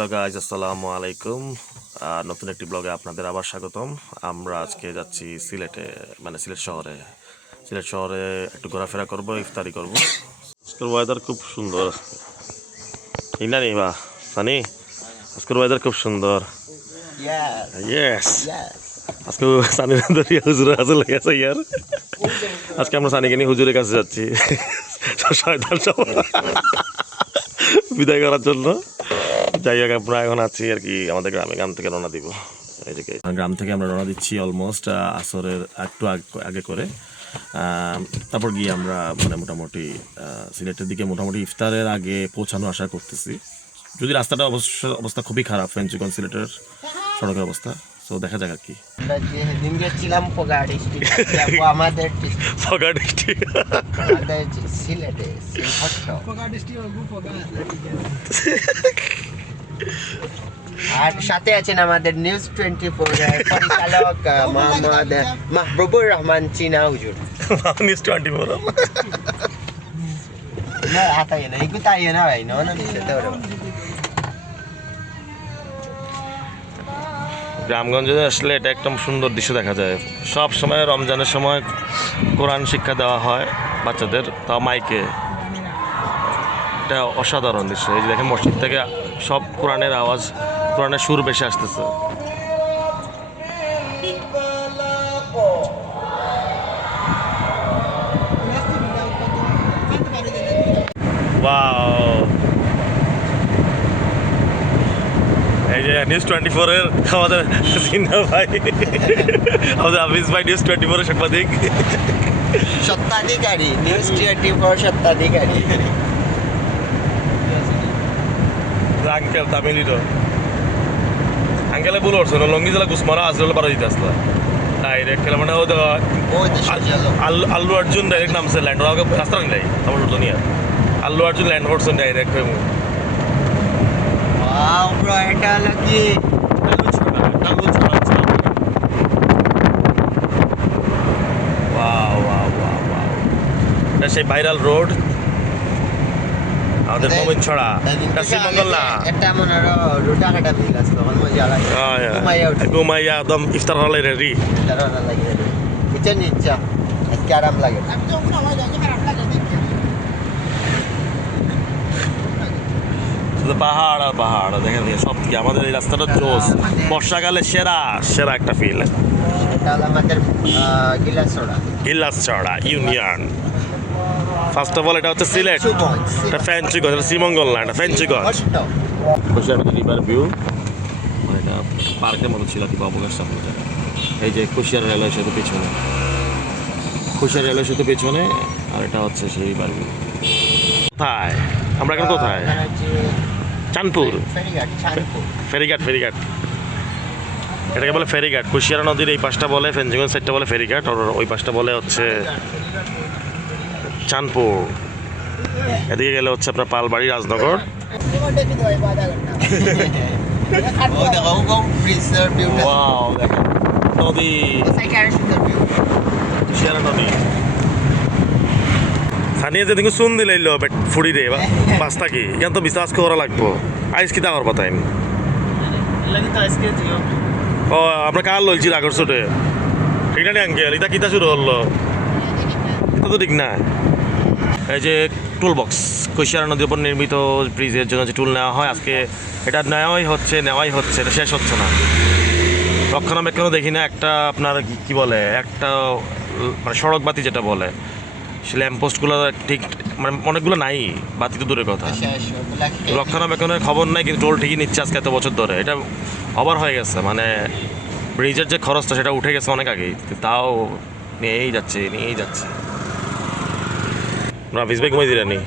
Hello guys, আসসালামু আলাইকুম। নতুন একটি ব্লগে আপনাদের আবার স্বাগতম। আমরা আজকে যাচ্ছি সিলেটে, মানে সিলেট শহরে একটু ঘোরাফেরা করব, ইফতারি করব। আজকের ওয়েদার খুব সুন্দর। ঠিক না নি বা সানি? আজকের ওয়েদার খুব সুন্দর। ইয়েস, আজকে সানির হুজুরের কাছে লেগে আছে ইয়ার। আজকে আমরা সানিকে নিয়ে হুজুরের কাছে যাচ্ছি শয়তান সব বিদায় করার জন্য। যাই হোক, আমরা এখন আছি আর কি আমাদের গ্রাম থেকে রওনা দিব। এই যে গ্রাম থেকে আমরা রওনা দিচ্ছি অলমোস্ট আসরের একটু আগে করে। তারপর গিয়ে আমরা মানে মোটামুটি সিলেটের দিকে মোটামুটি ইফতারের আগে পৌঁছানো আশা করতেছি। যদি রাস্তাটা অবস্থা খুবই খারাপ, ফেঞ্চুগঞ্জ সিলেটের সড়কের অবস্থা, তো দেখা যাক আর কি। আর সাথে আছেন আমাদের নিউজ 24 এর পরিচালক মোহাম্মদ মাহবুবুর রহমান চিনা হুজুর। নিউজ 24 না হাতায় না ইকু তাই না ভাই না না সেটা ওরে গ্রামগঞ্জে আসলে এটা একটা সুন্দর দৃশ্য দেখা যায়। সব সময় রমজানের সময় কোরআন শিক্ষা দেওয়া হয় বাচ্চাদের, তাও মাইকে। এটা অসাধারণ দৃশ্য। এই যে দেখেন, মসজিদ থেকে সব কোরআনের আওয়াজ, কোরআনের সুর বেশি আসতেছে। ওয়াও, এই যে নিউজ 24 এর আমাদের সিনা ভাই, আমাদের হাফিজ ভাই নিউজ 24 এর সাংবাদিক, সত্তাধিকারী, নিউজ 24 সত্তাধিকারী। আঙ্কেল তামিলিটো আঙ্কেলে বলে উঠছে লঙ্গি জেলা গুসমারা আসলে পারা দিতে আসলো ডাইরেক্ট খেলা মানে আল্লু অর্জুন ডাইরেক্ট নামছে ল্যান্ড রাস্তা নাই আমার দুনিয়া আল্লু অর্জুন ল্যান্ড করছেন ডাইরেক্ট হয়ে ওয়াও ব্রো, এটা লাগি এটা সেই ভাইরাল রোড আমাদের মোমিন ছড়া, এটা শ্রীমঙ্গল না। এটা মনে রোটা কাটা বিল আসলো মানে মজা লাগে। ঘুমাইয়া একদম ইফতার হলে রেডি। তারা না লাগে বুঝছেন ইচ্ছা আজকে আরাম লাগে। পাহাড় আর পাহাড় দেখেন সব থেকে আমাদের এই রাস্তাটা জোস। বর্ষাকালে সেরা সেরা একটা ফিল। এটা হলো আমাদের গিলাসছড়া ইউনিয়ন। ফার্স্ট অফ অল এটা হচ্ছে সিলেট, এটা ফেঞ্চুগঞ্জ, এটা শ্রীমঙ্গল না, এটা ফেঞ্চুগঞ্জ। কুশিয়ারা রিভার ভিউ, এটা পার্কের মতো ছিল কি অবকাশ সামনে। এই যে কুশিয়ারা রেলওয়ে সেতু পেছনে, কুশিয়ারা রেলওয়ে সেতু পেছনে, আর এটা হচ্ছে সেই রিভার ভিউ। কোথায় আমরা এখন? কোথায়? চাঁদপুর ফেরিঘাট। ফেরিঘাট এটাকে বলে ফেরিঘাট। কুশিয়ারা নদীর এই পাশটা বলে ফেঞ্চুগঞ্জ সাইডটা বলে ফেরিঘাট, আর ওই পাশটা বলে হচ্ছে চাঁদপুর। এদিকে গেলে হচ্ছে আপনার পালবাড়ি, রাজনগর। নদী, কুশিয়ারা নদী। স্থানীয় যে দিকে চুন দিলে ফুড়ি রে বাস থাকি ইয়ান তো বিশ্বাস করা লাগবো। আইস কিতা করবা তাই? ও আমরা কার লইছি আগর ছোটে, ঠিক না আঙ্কেল? এটা কিতা শুরু হলো? এটা তো ঠিক না। এই যে টুল বক্স, কুশিয়ারা নদীর উপর নির্মিত ব্রিজের জন্য যে টুল নেওয়া হয়, আজকে এটা নেওয়াই হচ্ছে, এটা শেষ হচ্ছে না। রক্ষণাবেক্ষণও দেখি না। একটা আপনার কি বলে, একটা মানে সড়ক বাতি যেটা বলে, সে ল্যাম্পপোস্টগুলো ঠিক মানে অনেকগুলো নাই, বাতি তো দূরের কথা। রক্ষণাবেক্ষণের খবর নাই, কিন্তু টোল ঠিকই নিচ্ছে আজকে এত বছর ধরে। এটা ওভার হয়ে গেছে, মানে ব্রিজের যে খরচটা সেটা উঠে গেছে অনেক আগেই, তাও নিয়েই যাচ্ছে। রাফিজ ভাই ঘুমাই দিলেনি?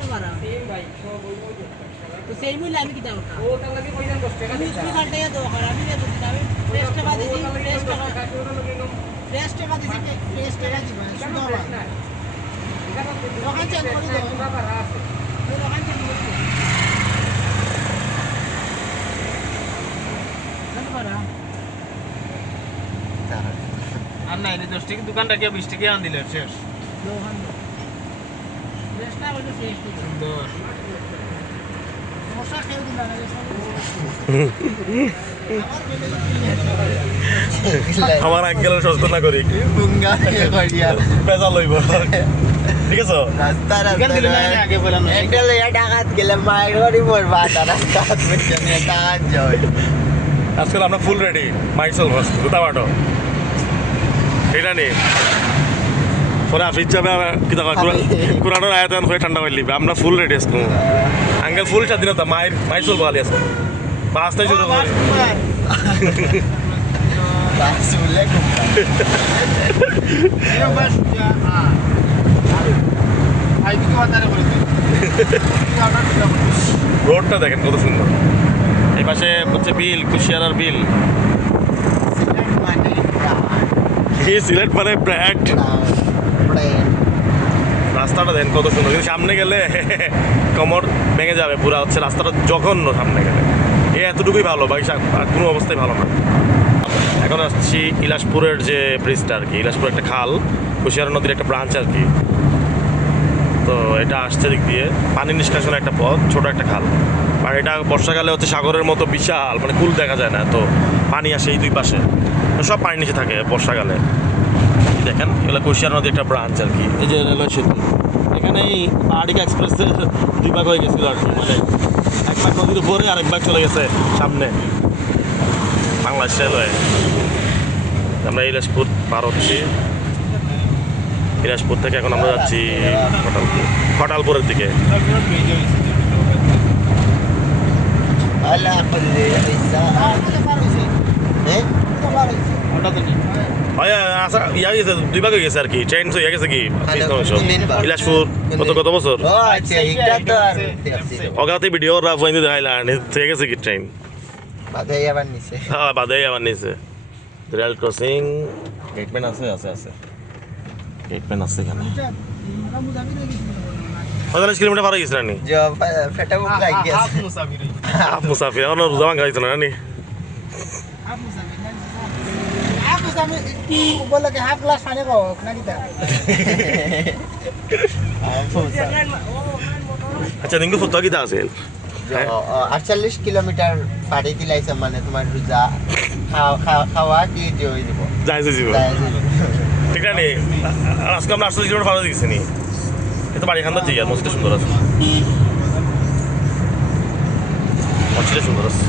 আর নাই 10 টাকা দোকানটা কে 20 টাকা আন দিলে শেষ। সুন্দর আমার আঙ্কেলের সচেতন না করি বুঙ্গা করিয়া পেঁচা লইব ঠিক আছে রাস্তা এখান থেকে না এনে আগে বললাম না। একটা লইয়া ডাকাত গেলে মায়ের বাড়ি পড়বা রাস্তা বুঝছে না ডাকাত যায় আজকাল আমরা ফুল রেডি মাইসেল বাস দুটা বাটো এটা নেই পরে আফিস যাবে কিতা কোরআনের আয়াতন হয়ে ঠান্ডা হয়ে লিবে আমরা ফুল রেডি আজকে আঙ্কেল ফুল স্বাধীনতা মায়ের চলবো আলি আজকে পাঁচটায় শুরু করি বাস উল্লেখ রোডটা দেখেন কত সুন্দর এই পাশে হচ্ছে বিল কুশিয়ারার বিল মানে এই সিলেট মানে ব্র্যাড রাস্তাটা দেখেন কত সুন্দর কিন্তু সামনে গেলে কমর ভেঙে যাবে পুরা হচ্ছে রাস্তাটা জঘন্য সামনে গেলে এতটুকুই ভালো বাকি আর কোনো অবস্থায় ভালো না এখন আসছি ইলাসপুরের যে ব্রিজটা আর কি ইলাসপুর একটা খাল কুশিয়ারা নদীর একটা ব্রাঞ্চ আর কি তো এটা আসছে দিক দিয়ে পানি নিষ্কাশনের একটা পথ ছোট একটা খাল আর এটা বর্ষাকালে হচ্ছে সাগরের মতো বিশাল মানে কুল দেখা যায় না তো পানি আসে এই দুই পাশে তো সব পানি নিচে থাকে বর্ষাকালে দেখেন এগুলো কুশিয়ারা নদীর একটা ব্রাঞ্চ আর কি এই যে রেলওয়ে সেতু এখানে এই আড়িকা এক্সপ্রেসের দুই ভাগ হয়ে গেছিল আর কি মানে এক ভাগ নদীর উপরে আরেক ভাগ চলে গেছে সামনে বাংলাদেশ রেলওয়ে আমরা ইলাসপুর পার হচ্ছি ইলাসপুর থেকে এখন আমরা যাচ্ছি খটালপুরের দিকে আল্লাহ করলে ইয়া গেছে দুই ভাগ হয়ে গেছে আর কি ট্রেন হয়ে গেছে কি ইলাসপুর কত বছর ও আচ্ছা এটা তো আর অগাতে ভিডিও রা ফাইন দেখাইলা হয়ে গেছে কি ট্রেন বাধাই আবার নিছে হ্যাঁ বাদে আবার নিছে রেল ক্রসিং গেটম্যান আছে গেটম্যান আছে এখানে 45 কিলোমিটার পার হয়ে গেছে নানি যে ফেটা মুখ লাগ গেছে আপ মুসাফির অন্য রোজা ভাঙা হয়েছে না নানি बोला कि हाफ ग्लास पानी को ना किता আচ্ছা নিঙ্গু ফটো কিটা আছে 48 কিলোমিটার পাড়ি দিলাইছে মানে তোমার রোজা খাওয়া কি জয় দিব যাইছে জীবন ঠিক আছে আর আজকে আমরা 48 কিলোমিটার পার হয়ে গেছি নি এটা বাড়ি খান্দার জায়গা মসজিদটা সুন্দর আছে মসজিদটা সুন্দর আছে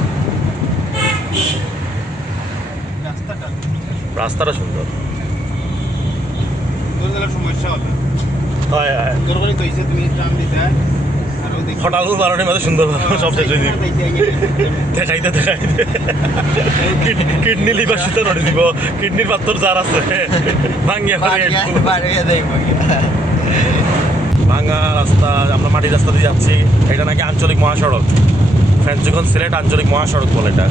রাস্তাটা সুন্দর সমস্যা হবে হয় তোর করে কইছে তুমি টান দিতে আর ওই দেখি হঠাৎ বারোটার মধ্যে সুন্দর সব শেষ হয়ে দিব দেখাইতে কিডনি লিভার সুতো নড়ে দিব কিডনির পাত্র যার আছে ভাঙিয়া ভাঙা রাস্তা আমরা মাটির রাস্তা দিয়ে যাচ্ছি এটা নাকি আঞ্চলিক মহাসড়ক ফ্রেঞ্চগঞ্জ সিলেট আঞ্চলিক মহাসড়ক বলে এটা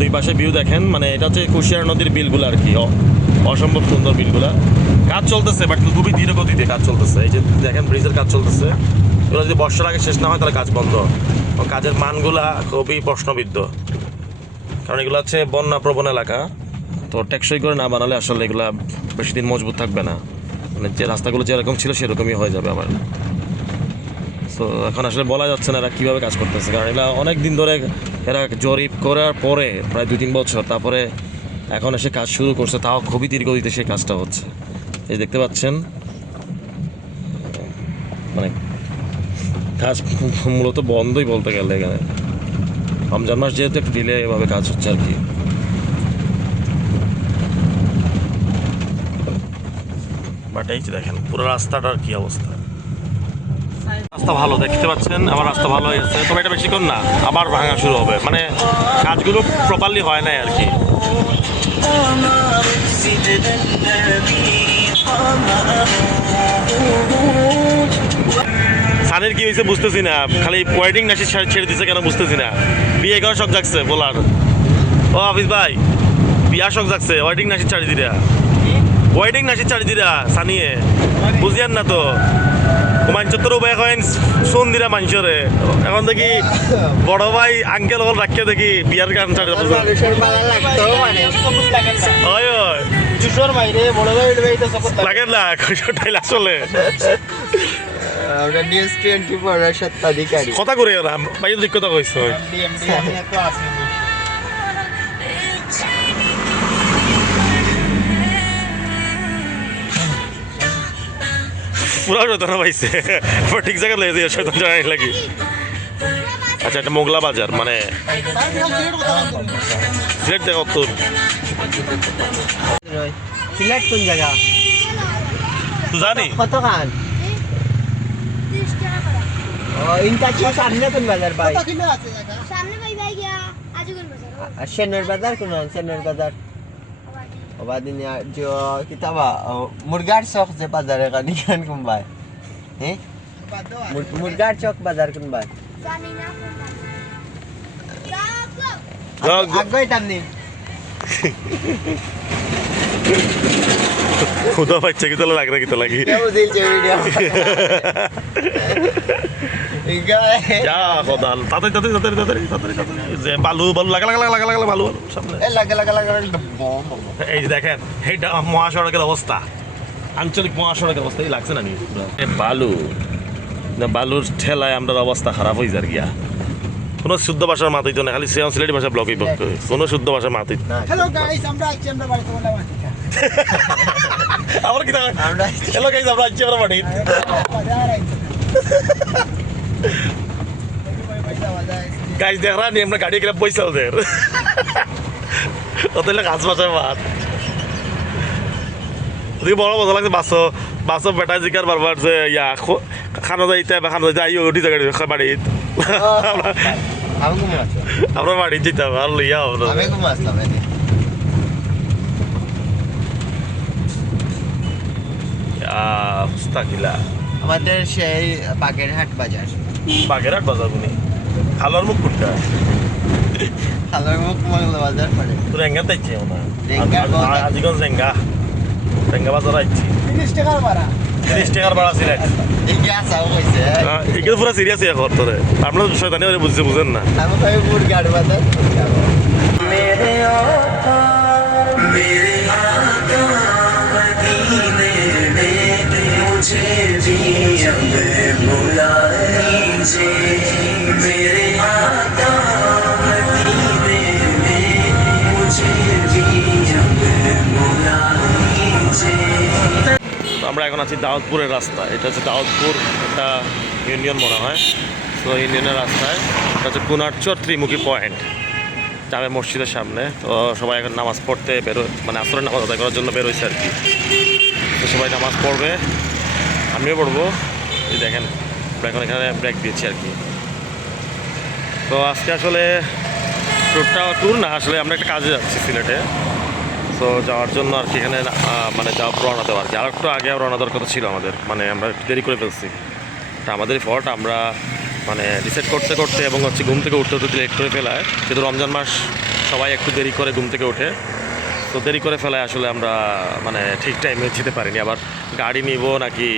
দুই পাশে ভিউ দেখেন মানে এটা হচ্ছে কুশিয়ারা নদীর বিলগুলো আর কি অসম্ভব সুন্দর বিলগুলা কাজ চলতেছে বাট খুবই ধীর গতিতে কাজ চলতেছে এই যে দেখেন ব্রিজের কাজ চলতেছে এগুলো যদি বর্ষার আগে শেষ না হয় তাহলে কাজ বন্ধ কাজের মানগুলা খুবই প্রশ্নবিদ্ধ কারণ এগুলো হচ্ছে বন্যা প্রবণ এলাকা তো টেকসই করে না বানালে আসলে এগুলা বেশি দিন মজবুত থাকবে না মানে যে রাস্তাগুলো যেরকম ছিল সেরকমই হয়ে যাবে আবার তো এখন আসলে বলা যাচ্ছে না এরা কীভাবে কাজ করতেছে কারণ এরা অনেক দিন ধরে এরা জরিপ করার পরে প্রায় 2-3 বছর তারপরে এখন এসে কাজ শুরু করছে তাও খুবই দীর্ঘগতিতে সেই কাজটা হচ্ছে এই দেখতে পাচ্ছেন মানে কাজ মূলত বন্ধই বলতে গেলে এখানে রমজান মাস যেহেতু একটু ডিলে এভাবে কাজ হচ্ছে আর কি বাট এই যে দেখেন পুরো রাস্তাটার কি অবস্থা রাস্তা ভালো দেখতে পাচ্ছেন আমার রাস্তা ভালো হয়েছে তবে এটা বেশিক্ষণ না আবার ভাঙা শুরু হবে মানে কাজগুলো প্রপারলি হয় নাই আর কি সানের কি হয়েছে বুঝতেছি না খালি ওয়েডিং নাসি ছেড়ে দিচ্ছে কেন বুঝতেছি না বিয়ে করার শখ জাগছে বলার ও হাফিজ ভাই বিয়া শখ জাগছে ওয়েডিং নাসি ছাড়ি দিরা ওয়েডিং নাসি ছাড়ি দিরা সানিয়ে বুঝিয়ান না তো মাঞ্চত্তর উপায় কয়েন শোন দিরা মানুষরে এখন দেখি বড় ভাই আঙ্কেল হল রাখিয়ে দেখি বিয়ার গান ছাড়ে কিশোর ভাই রে বড় ভাই এটা সকত লাগে না কইটাই আসলে আমরা নিউজ 24 এর স্বত্বাধিকারী। কথা করে না ভাই ঠিক কথা কইছো এমডি আমি তো আছে পুরা শয়তান পাইছে ঠিক জায়গা লয়ে যায় শয়তান জানাই লাগি আচ্ছা এটা মোগলা বাজার মানে সিলেট থেকে উত্তর সিলেট কোন জায়গা? তুই জানি কত খান? 30 টাকা করে। ও ইনটা কি সামনে কোন বাজার ভাই? কত কিলো আছে জায়গা? সামনে ভাই ভাই গিয়া আজুগন বাজার। আর সেনের বাজার কোন? সেনের বাজার ওবাদিন जो किताबा मुर्गार चौक से बाजार का निकान कुम भाई हैं मुर्गार चौक बाजार कुम भाई জানি না কোন গ- বাজার। आग गई टाइम नहीं খুদা বাচ্চা কি তোলা লাগে কি লাগি क्या दिल से वीडियो इनका যা খোদা তাড়াতাড়ি যে বালু লাগা বালু সামনে ए लगा लगा लगा बम এই যে দেখেন এইটা মহাসড়কের অবস্থা আঞ্চলিক মহাসড়কের অবস্থা এই লাগছে না নি বালু না বালুর ঠেলায় আমরা অবস্থা খারাপ হয়ে যার গিয়া কোনো শুদ্ধ ভাষার মাথায় তো না খালি শ্রেয় সিলেটি ভাষা ব্লকেই বলতে হয়। কোনো শুদ্ধ ভাষার মাথায় হ্যালো গাইস, আমরা আছি আমরা বাড়িতে বললাম আচ্ছা। আমার কি আমরা হ্যালো গাইস আমরা আছি আমরা বাড়ি বাজার আইছে। বাজার আইছে। গাইস দেখ রা নি আমরা গাড়ি করে পয়সা ওদের ওদের কাজ ভাষায় মাত ওদিকে বড় মজা লাগছে বাসো বেটা জিকার বারবার যে ইয়া খানা যাইতে বা খানা যাইতে আইও উঠি জায়গা বাড়িত আমি ঘুম আসো আমরা বাড়ি যেতাম আর লইয়া হবো আমি ঘুম আসলাম এনে অবস্থা আমাদের সেই বাগেরহাট বাজার বাগেরহাট বাজার গুনি খালার মুখ কোনটা খালার মুখ মংলা বাজার পড়ে তোর রেঙ্গা তাইছে না রেঙ্গার বাজার। আজিগঞ্জ রেঙ্গা বাজার আইছি 30 টাকার ভাড়া। 30 টাকার ভাড়া সিলেট এই গ্যাস আও কইছে এগুলো পুরো সিরিয়াস ইয়া কর তোরে আপনারা শয়তানি করে বুঝেন না আমি কই মুরগার বাজার আমরা এখন আছি দাউদপুরের রাস্তা এটা হচ্ছে দাউদপুর একটা ইউনিয়ন মনে হয় তো ইউনিয়নের রাস্তায় এটা হচ্ছে কুনারচর ত্রিমুখী পয়েন্ট জামে মসজিদের সামনে তো সবাই এখন নামাজ পড়তে মানে আসরের নামাজ আদায় করার জন্য বেরোইছে আর কি তো সবাই নামাজ পড়বে আমিও পড়বো এই দেখেন আমরা এখন এখানে ব্রেক দিয়েছি আর কি তো আজকে আসলে ট্যুর না আসলে আমরা একটা কাজে যাচ্ছি সিলেটে তো যাওয়ার জন্য আর কি এখানে মানে যাওয়া রওনা দেওয়া আর কি আর একটু আগে রওনা দেওয়ার কথা ছিল আমাদের মানে আমরা একটু দেরি করে ফেলছি এটা আমাদেরই ফল্ট আমরা মানে ডিসাইড করতে করতে এবং হচ্ছে ঘুম থেকে উঠতে উঠতে লেট করে ফেলায় যেহেতু রমজান মাস সবাই একটু দেরি করে ঘুম থেকে ওঠে তো দেরি করে ফেলায় আসলে আমরা মানে ঠিক টাইমে যেতে পারিনি আবার গাড়ি নিব নাকি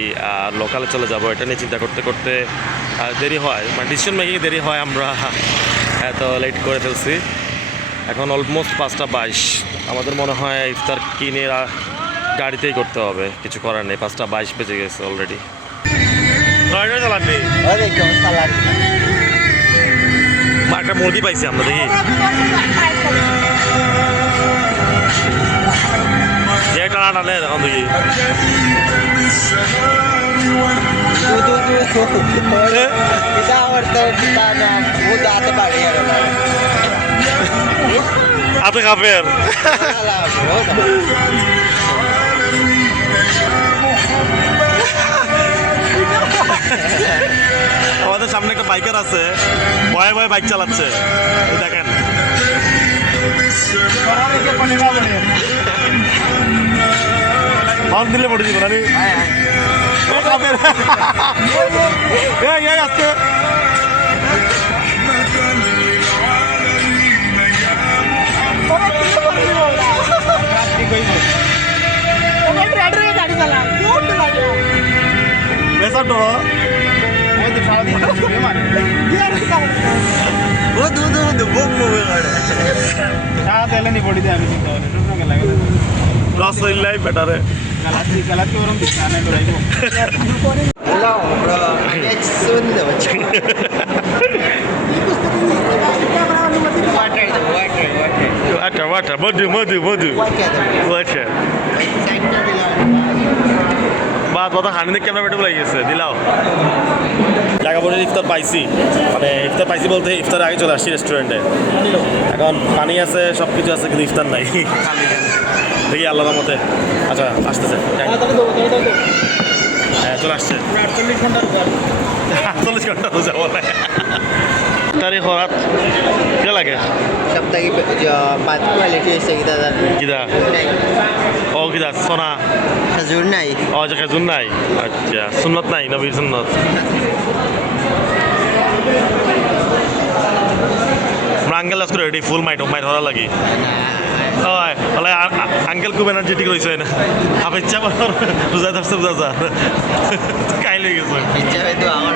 লোকালে চলে যাব এটা নিয়ে চিন্তা করতে করতে দেরি হয় মানে ডিসিশন মেকিং দেরি হয় আমরা এত লেট করে ফেলছি এখন অলমোস্ট 5:22 আমাদের মনে হয় ইফতার কিনে গাড়িতেই করতে হবে কিছু করার নেই 5:22 বেজে গেছে অলরেডি চালাননি আরে কেমন সালাদ একটা মুরগি পাইছি আমরা দেখি যে একটা আনালে এখন দেখি এটা আমার তো পিতা না ও দাঁত বাড়ি আর হাতে কাপের আমাদের সামনে একটা বাইকার আছে ভয়ে ভয়ে বাইক চালাচ্ছে এই দেখেন হর্ন দিলে পড়ে দিব নানি আসতে গাড়ি চালা কোন লাগে বেসার ডো वो तो सारा दिन वीडियो मार ও দু বুক মুভি করে साथ एले नहीं पड़ी थी अभी तो रुकने के लगे রস হইলাই বেটারে गलत के वरम दिखाने तो रही No, bro. Next soon daw. Water. মধু আচ্ছা বা কথা হানি ক্যামেরা বেটে বলে গেছে দিলাও জায়গা বলে ইফতার পাইছি মানে ইফতার পাইছি বলতে ইফতার আগে চলে আসছি রেস্টুরেন্টে এখন পানি আছে সব কিছু আছে কিন্তু ইফতার নাই দেখি আল্লাহর মতে আচ্ছা আসতেছে হ্যাঁ চলে আসছে 48 ঘন্টা যাবো না তারিখ হরাত কে লাগে সপ্তাহে পাঁচ কোয়ালিটি আছে কিতা জানেন কিদা ও কিদা সোনা খেজুর নাই ও যে খেজুর নাই আচ্ছা সুন্নত নাই নবীর সুন্নত আঙ্কেল আজকে রেডি ফুল মাইট হরা লাগি হয় বলে আঙ্কেল খুব এনার্জেটিক রয়েছে না আবার ইচ্ছা বুঝা ধরছে বুঝা কাই লেগে গেছে ইচ্ছা হয়তো আমার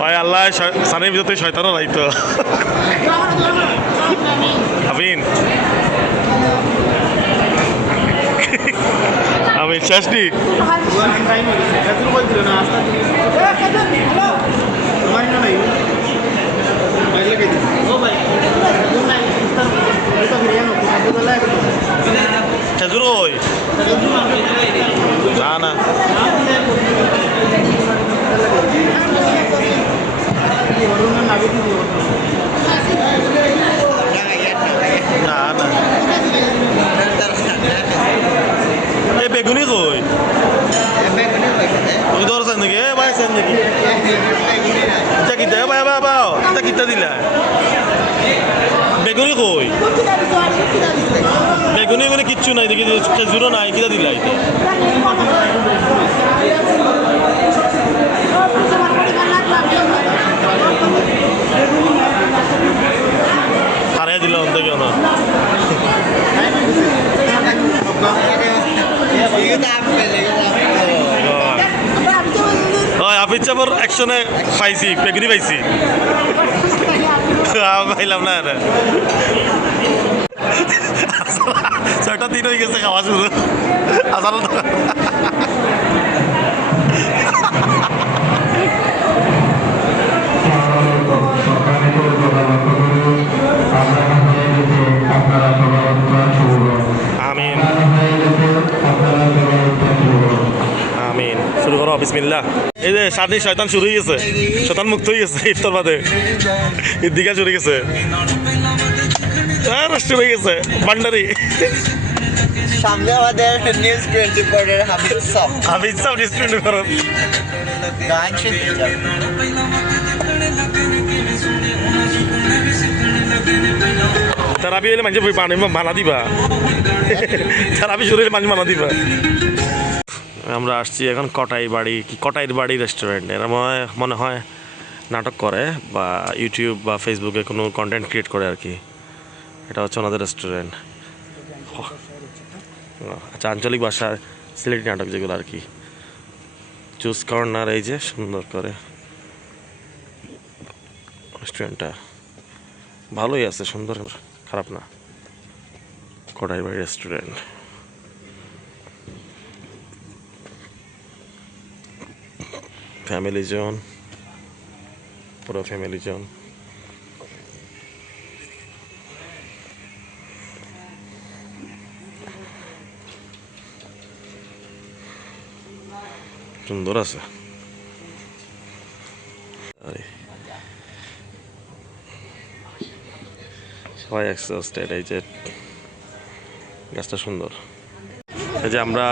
ভাই আল্লাহ সানের ভিতরে শয়তানও নাই তো আমিন আমিন শেষটি খেজুর ওই না না না না এই বেগুনি কই তুই ধরছেন নাকি এ ভাই সেন নাকি এটা কিতা ভাই ভাই বাও এটা কিতা দিলা বেগুনি কই বেগুনি মানে কিচ্ছু নাই দেখি খেজুরও নাই কিতা দিলা এটা হারিয়ে দিল অন্ত কেন হাফিজ চাপর একশনে পাইছি বেগুনি পাইছি পাইলাম না ছয়টা দিন হয়ে গেছে খাওয়া শুরু আসলে আমিন আমিন শুরু করো বিসমিল্লাহ এই যে সাতদিন শয়তান শুরু হয়ে গেছে শয়তান মুক্ত হয়ে গেছে ইফতার বাদে ঈদদিকা শুরু গেছে রাষ্ট্র হয়ে গেছে ভান্ডারি সামনে আমাদের নিউজ 24 এর হাফিজ সাহেব রেস্টুরেন্ট করো গান শুনতে যাবেন থেরাপি হলে মানুষ মানা দিবা থেরাপি শুরু হলে মানুষ মানা দিবা আমরা আসছি এখন কটাইর বাড়ি রেস্টুরেন্ট এরা মনে হয় নাটক করে বা ইউটিউব বা ফেসবুকে কোনো কন্টেন্ট ক্রিয়েট করে আর কি এটা হচ্ছে ওনাদের রেস্টুরেন্ট আচ্ছা আঞ্চলিক ভাষায় সিলেটি নাটক যেগুলো আর কি জুস কর্নার এই যে সুন্দর করে রেস্টুরেন্টটা ভালোই আছে সুন্দর খারাপ না কটাই বাড়ি রেস্টুরেন্ট ফ্যামিলি জোন পুরো ফ্যামিলি জোন সুন্দর আছে সবাই এক্সস্টেড এই যে গাছটা সুন্দর এই যে আমরা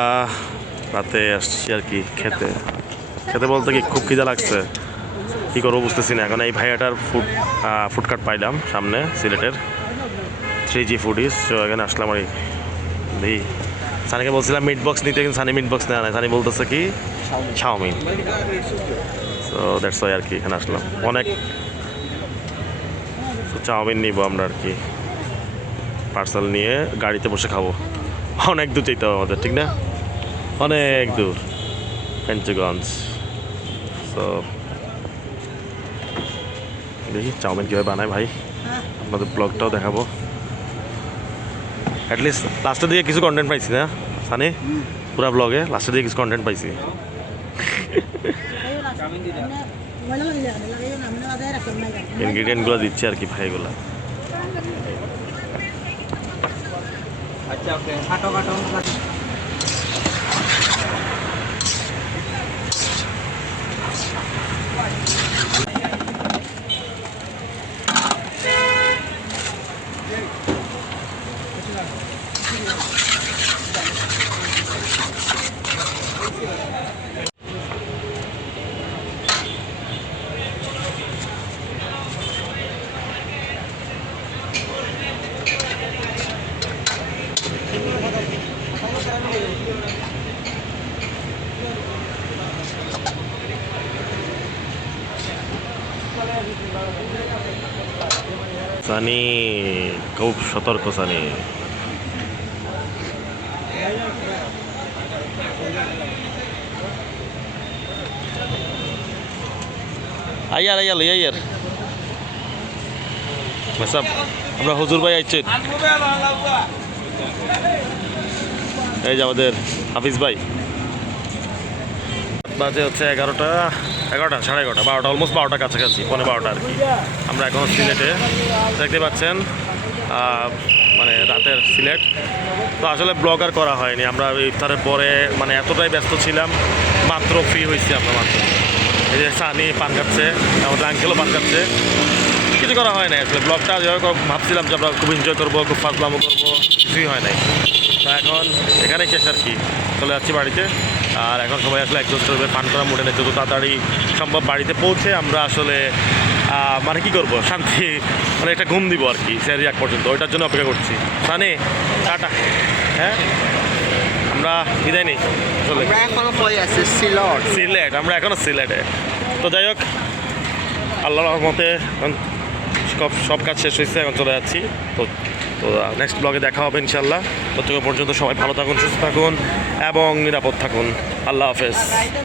রাতে আসছি আর কি খেতে বলতে কি খুব খিদা লাগছে কী করবো বুঝতেছি না এখন এই ভাইয়াটার ফুডকার্ট পাইলাম সামনে সিলেটের 3G ফুডিস তো এখানে আসলাম আর দেখি সানিকে বলছিলাম মিট বক্স নিতে কিন্তু সানি মিট বক্স নেওয়া নাই সানি বলতেছে কি চাউমিন সো দ্যাটস ওয়াই আর কি এখানে আসলাম অনেক চাউমিন নিব আমরা আর কি পার্সেল নিয়ে গাড়িতে বসে খাবো অনেক দূর যেতে হবে আমাদের ঠিক না অনেক দূর পেঞ্চগঞ্জ সো দেখি চাউমিন কীভাবে বানায় ভাই আপনাদের ব্লগটাও দেখাবো অ্যাটলিস্ট লাস্টের দিকে কিছু কন্টেন্ট পাইছি না সানি পুরা ব্লগে লাস্টে দিয়ে কিছু কন্টেন্ট পাইছি ইনগ্রিডিয়েন্টগুলো দিচ্ছে আর কি ভাই এগুলো আচ্ছা ওকে কাটো কাটো সানি খুব সতর্ক সানি আইয়ার আইয়ার আইয়ার সব আমরা হুজুর ভাই আইছেন এই যে আমাদের হাফিজ ভাই বাজে হচ্ছে 11টা 11:30 12টা অলমোস্ট 12টা কাছাকাছি 12:15 আর কি আমরা এখন সিলেটে দেখতে পাচ্ছেন মানে রাতের সিলেট তো আসলে ব্লগ আর করা হয়নি আমরা ইফতারের পরে মানে এতটাই ব্যস্ত ছিলাম মাত্র ফ্রি হয়েছি আমরা মাত্র এই যে সানি পান খাচ্ছে আমাদের আঙ্কেলও পান খাচ্ছে কিছু করা হয় নাই আসলে ব্লগটা যেভাবে ভাবছিলাম যে আমরা খুব এনজয় করবো খুব ফাজলামো করবো কিছুই হয় নাই তো এখন এখানেই শেষ আর কি চলে যাচ্ছি বাড়িতে আর এখন সবাই আসলে একজস্ট করবে পান করা মোটে নেই যত তাড়াতাড়ি সম্ভব বাড়িতে পৌঁছে আমরা আসলে মানে কী করবো শান্তি মানে একটা ঘুম দিব আর কি সেরি এক পর্যন্ত ওইটার জন্য অপেক্ষা করছি সানি টাটা হ্যাঁ আমরা বিদায় নেই চলে আমরা এখন কই আছি সিলট সিলেট আমরা এখনও সিলেটে তো যাই হোক আল্লাহর রহমতে সব কাজ শেষ হয়েছে এখন চলে যাচ্ছি তো তো নেক্সট ব্লগে দেখা হবে ইনশাল্লাহ ততক্ষণ পর্যন্ত সবাই ভালো থাকুন সুস্থ থাকুন এবং নিরাপদ থাকুন আল্লাহ হাফেজ